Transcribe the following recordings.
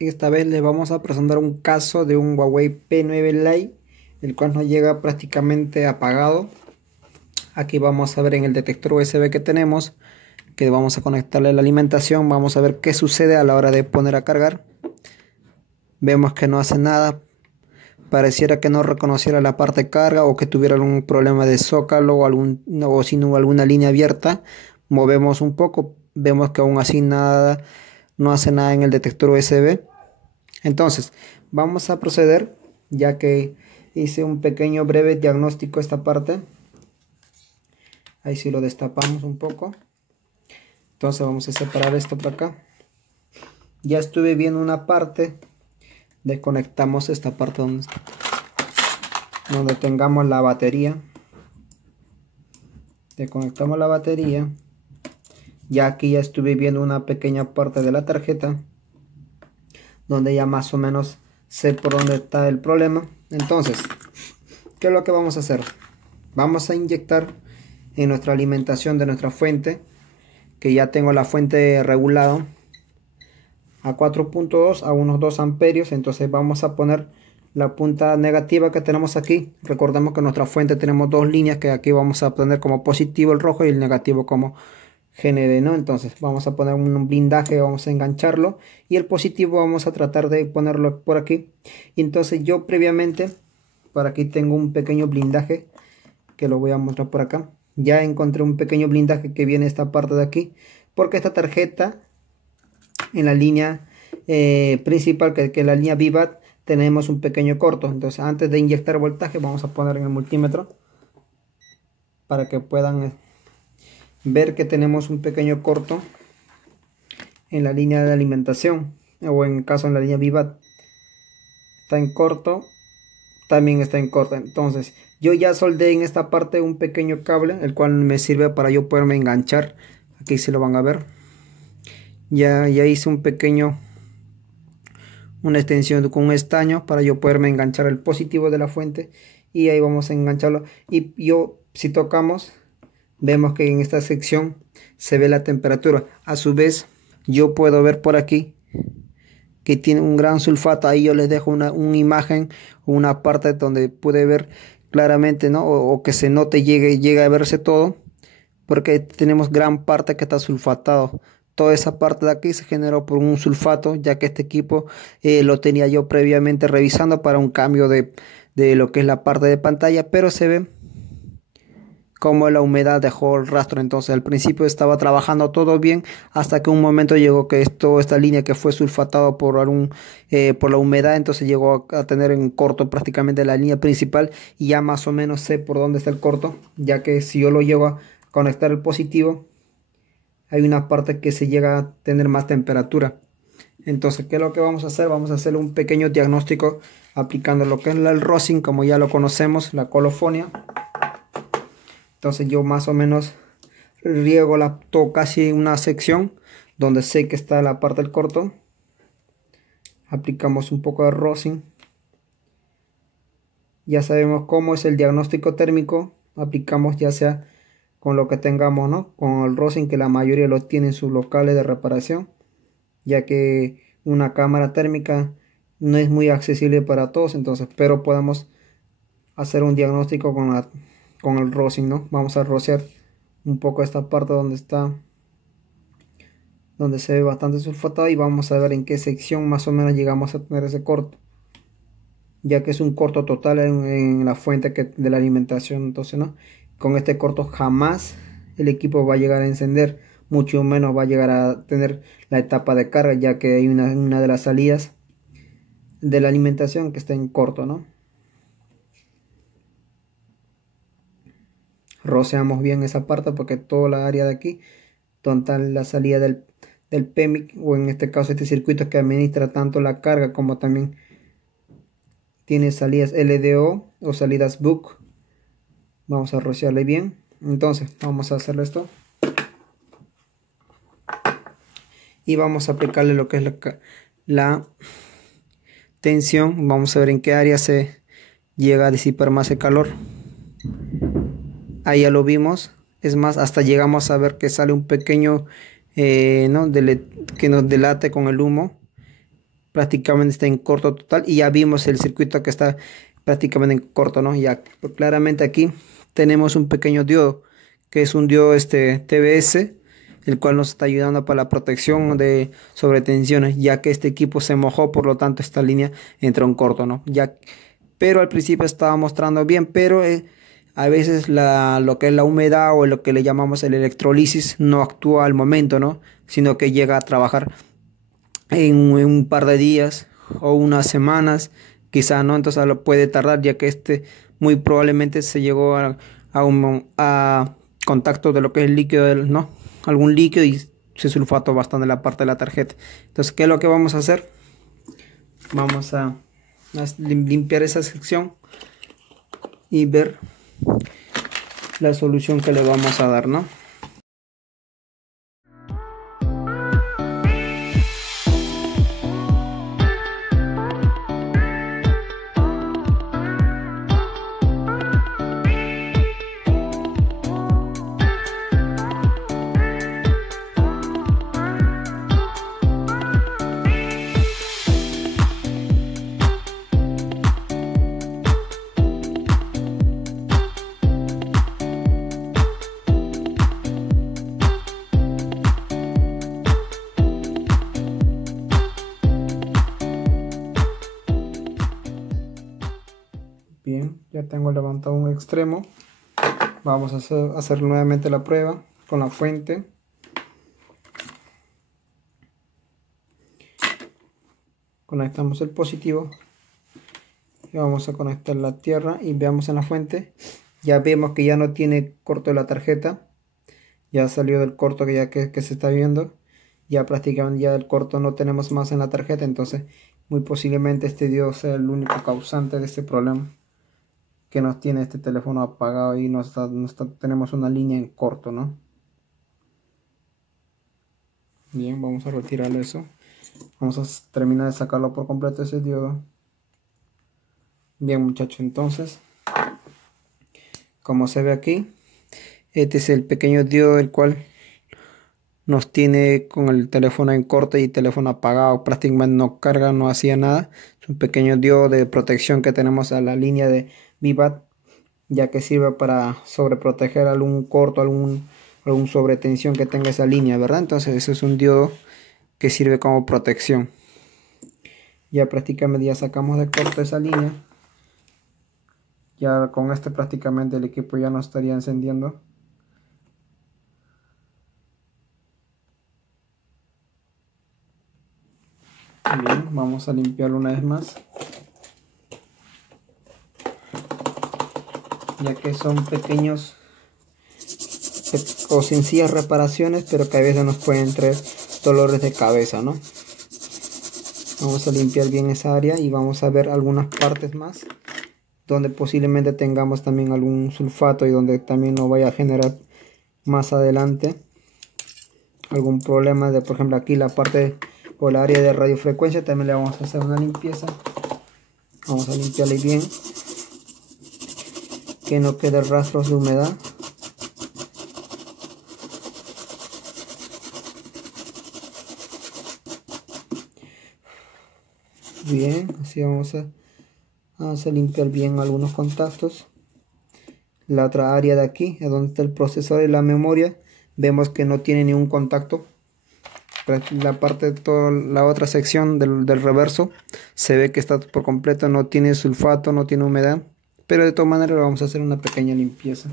Esta vez les vamos a presentar un caso de un Huawei P9 Lite, el cual nos llega prácticamente apagado. Aquí vamos a ver en el detector USB que tenemos, que vamos a conectarle la alimentación. Vamos a ver qué sucede a la hora de poner a cargar. Vemos que no hace nada. Pareciera que no reconociera la parte de carga o que tuviera algún problema de zócalo o si no hubo alguna línea abierta. Movemos un poco, vemos que aún así nada, no hace nada en el detector USB. Entonces, vamos a proceder, ya que hice un pequeño breve diagnóstico esta parte. Ahí sí lo destapamos un poco. Entonces vamos a separar esto por acá. Ya estuve viendo una parte. Desconectamos esta parte donde tengamos la batería. Desconectamos la batería. Ya aquí ya estuve viendo una pequeña parte de la tarjeta, donde ya más o menos sé por dónde está el problema. Entonces, ¿qué es lo que vamos a hacer? Vamos a inyectar en nuestra alimentación de nuestra fuente, que ya tengo la fuente regulado a 4.2 a unos 2 amperios. Entonces vamos a poner la punta negativa que tenemos aquí. Recordemos que en nuestra fuente tenemos dos líneas, que aquí vamos a poner como positivo el rojo y el negativo como GND, ¿no? Entonces vamos a poner un blindaje, vamos a engancharlo, y el positivo vamos a tratar de ponerlo por aquí. Y entonces yo previamente, por aquí tengo un pequeño blindaje que lo voy a mostrar por acá. Ya encontré un pequeño blindaje que viene esta parte de aquí, porque esta tarjeta en la línea principal, que es la línea VIVAT, tenemos un pequeño corto. Entonces antes de inyectar voltaje vamos a poner en el multímetro para que puedan ver que tenemos un pequeño corto en la línea de alimentación, o en caso en la línea VIVAT está en corto, también está en corto. Entonces yo ya soldé en esta parte un pequeño cable, el cual me sirve para yo poderme enganchar. Aquí se lo van a ver. Ya hice una extensión con un estaño para yo poderme enganchar el positivo de la fuente, y ahí vamos a engancharlo. Y si tocamos, vemos que en esta sección se ve la temperatura. A su vez yo puedo ver por aquí que tiene un gran sulfato. Ahí yo les dejo una imagen, una parte donde puede ver claramente, ¿no? O que se note, llegue a verse todo, porque tenemos gran parte que está sulfatado. Toda esa parte de aquí se generó por un sulfato, ya que este equipo lo tenía yo previamente revisando para un cambio de lo que es la parte de pantalla, pero se ve como la humedad dejó el rastro. Entonces al principio estaba trabajando todo bien, hasta que un momento llegó que esta línea que fue sulfatado por la humedad, entonces llegó a tener en corto prácticamente la línea principal. Y ya más o menos sé por dónde está el corto, ya que si yo lo llevo a conectar el positivo, hay una parte que se llega a tener más temperatura. Entonces, ¿qué es lo que vamos a hacer? Vamos a hacer un pequeño diagnóstico aplicando lo que es el rosin, como ya lo conocemos, la colofonia. Entonces yo más o menos riego casi una sección donde sé que está la parte del corto. Aplicamos un poco de rosin. Ya sabemos cómo es el diagnóstico térmico. Aplicamos ya sea con lo que tengamos, ¿no? Con el rosin, que la mayoría lo tiene en sus locales de reparación, ya que una cámara térmica no es muy accesible para todos. Entonces, pero podemos hacer un diagnóstico con el rosin, ¿no? Vamos a rociar un poco esta parte donde se ve bastante sulfatado, y vamos a ver en qué sección más o menos llegamos a tener ese corto, ya que es un corto total en la fuente de la alimentación. Entonces, ¿no? Con este corto jamás el equipo va a llegar a encender, mucho menos va a llegar a tener la etapa de carga, ya que hay una de las salidas de la alimentación que está en corto, ¿no? Roceamos bien esa parte, porque toda la área de aquí, donde está la salida del PEMIC, o en este caso este circuito que administra tanto la carga como también tiene salidas LDO o salidas BUC, vamos a rociarle bien. Entonces vamos a hacerle esto y vamos a aplicarle lo que es la tensión. Vamos a ver en qué área se llega a disipar más el calor. Ahí ya lo vimos. Es más, hasta llegamos a ver que sale un pequeño ¿no? que nos delate con el humo. prácticamente está en corto total y ya vimos el circuito que está prácticamente en corto, ¿no? Ya claramente aquí tenemos un pequeño diodo que es un diodo TBS, el cual nos está ayudando para la protección de sobretensiones, ya que este equipo se mojó, por lo tanto esta línea entró en corto, ¿no? Ya, pero al principio estaba mostrando bien, pero a veces lo que es la humedad o lo que le llamamos el electrolisis no actúa al momento, ¿no? Sino que llega a trabajar en un par de días o unas semanas, quizá, ¿no? Entonces lo puede tardar, ya que muy probablemente se llegó a contacto de lo que es el líquido, ¿no? Algún líquido y se sulfató bastante la parte de la tarjeta. Entonces, ¿qué es lo que vamos a hacer? Vamos a limpiar esa sección y ver la solución que le vamos a dar, ¿no? Bien, ya tengo levantado un extremo. Vamos a hacer nuevamente la prueba con la fuente. Conectamos el positivo y vamos a conectar la tierra y veamos en la fuente. Ya vemos que ya no tiene corto de la tarjeta. Ya salió del corto que se está viendo. Ya prácticamente ya del corto no tenemos más en la tarjeta. Entonces muy posiblemente este diodo sea el único causante de este problema que nos tiene este teléfono apagado y tenemos una línea en corto, ¿no? Bien, vamos a retirar eso. Vamos a terminar de sacarlo por completo ese diodo. Bien, muchachos, entonces, como se ve aquí, este es el pequeño diodo el cual nos tiene con el teléfono en corte y teléfono apagado. Prácticamente no carga, no hacía nada. Es un pequeño diodo de protección que tenemos a la línea de Vivat, ya que sirve para sobreproteger algún corto, algún sobretensión que tenga esa línea, ¿verdad? Entonces, eso es un diodo que sirve como protección. Ya prácticamente ya sacamos de corto esa línea. Ya con este prácticamente el equipo ya no estaría encendiendo. Bien, vamos a limpiarlo una vez más, ya que son pequeños o sencillas reparaciones, pero que a veces nos pueden traer dolores de cabeza, ¿no? Vamos a limpiar bien esa área y vamos a ver algunas partes más donde posiblemente tengamos también algún sulfato y donde también nos vaya a generar más adelante algún problema de, por ejemplo, aquí la parte o el área de radiofrecuencia. También le vamos a hacer una limpieza. Vamos a limpiarle bien, que no quede rastros de humedad. Bien, así vamos a limpiar bien algunos contactos. La otra área de aquí, es donde está el procesador y la memoria, vemos que no tiene ningún contacto. La parte de toda la otra sección del reverso se ve que está por completo, no tiene sulfato, no tiene humedad, pero de todas maneras vamos a hacer una pequeña limpieza.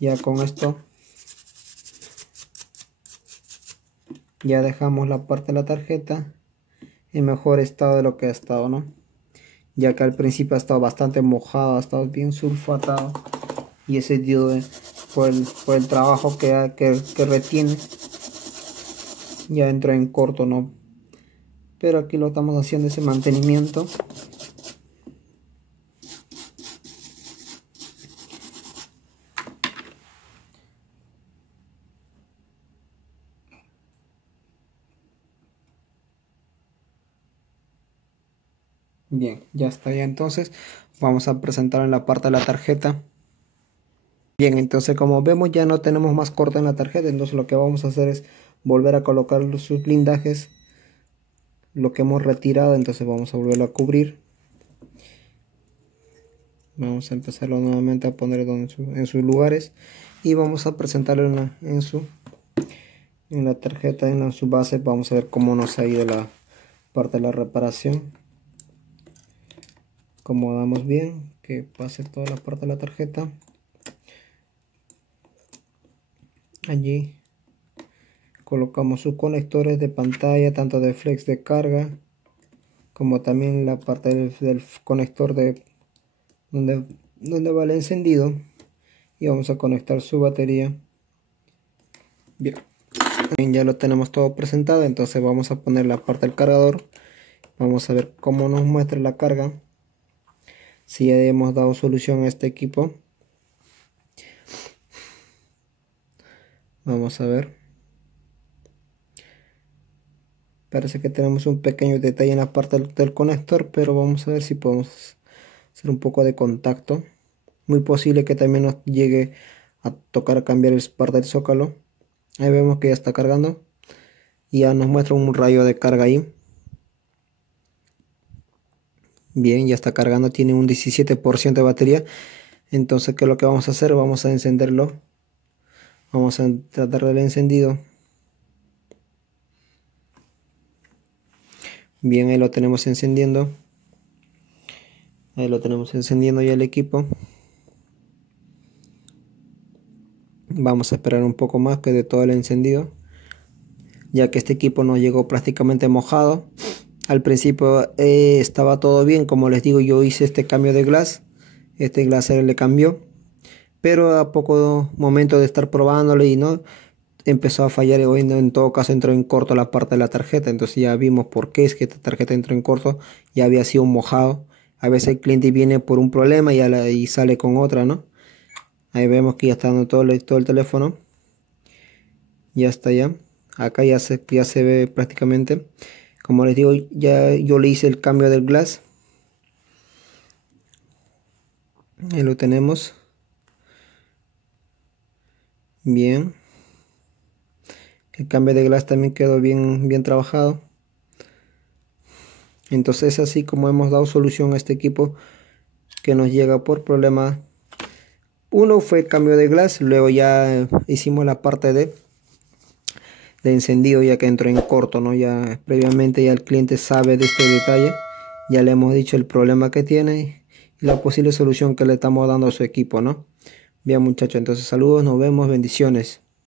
Ya con esto ya dejamos la parte de la tarjeta en mejor estado de lo que ha estado, ¿no? Ya que al principio ha estado bastante mojado, ha estado bien sulfatado, y ese diodo por el trabajo que retiene ya entró en corto, ¿no? Pero aquí lo estamos haciendo ese mantenimiento. Bien, ya está. Ya entonces vamos a presentar en la parte de la tarjeta Bien, entonces como vemos ya no tenemos más corte en la tarjeta, entonces lo que vamos a hacer es volver a colocar sus blindajes, lo que hemos retirado, entonces vamos a volverlo a cubrir. Vamos a empezarlo nuevamente a poner en sus lugares y vamos a presentarlo en la tarjeta, en su base. Vamos a ver cómo nos ha ido la parte de la reparación. Acomodamos bien, que pase toda la parte de la tarjeta. Allí colocamos sus conectores de pantalla, tanto de flex de carga como también la parte del conector de donde va el encendido, y vamos a conectar su batería. Bien, ya lo tenemos todo presentado, entonces vamos a poner la parte del cargador. Vamos a ver cómo nos muestra la carga, si ya hemos dado solución a este equipo. Vamos a ver, parece que tenemos un pequeño detalle en la parte del conector, pero vamos a ver si podemos hacer un poco de contacto. Muy posible que también nos llegue a tocar cambiar el parte del zócalo. Ahí vemos que ya está cargando y ya nos muestra un rayo de carga ahí. Bien, ya está cargando, tiene un 17% de batería. Entonces, ¿qué es lo que vamos a hacer? Vamos a encenderlo. Vamos a tratar del encendido. Bien, ahí lo tenemos encendiendo. Ahí lo tenemos encendiendo ya el equipo. Vamos a esperar un poco más que de todo el encendido, ya que este equipo nos llegó prácticamente mojado. Al principio estaba todo bien, como les digo, yo hice este cambio de glass. Este glass le cambió, pero a poco momento de estar probándole y no empezó a fallar. Hoy en todo caso entró en corto la parte de la tarjeta, entonces ya vimos por qué es que esta tarjeta entró en corto. Ya había sido mojado. A veces el cliente viene por un problema y sale con otra, ¿no? Ahí vemos que ya está dando todo el teléfono. Ya está ya. Acá ya se ve prácticamente. Como les digo, ya yo le hice el cambio del glass. Ahí lo tenemos. Bien. El cambio de glass también quedó bien trabajado. Entonces es así como hemos dado solución a este equipo que nos llega por problema. Uno fue cambio de glass, luego ya hicimos la parte de encendido, ya que entró en corto, ¿no? Ya previamente ya el cliente sabe de este detalle, ya le hemos dicho el problema que tiene y la posible solución que le estamos dando a su equipo, ¿no? Bien, muchachos, entonces saludos, nos vemos, bendiciones.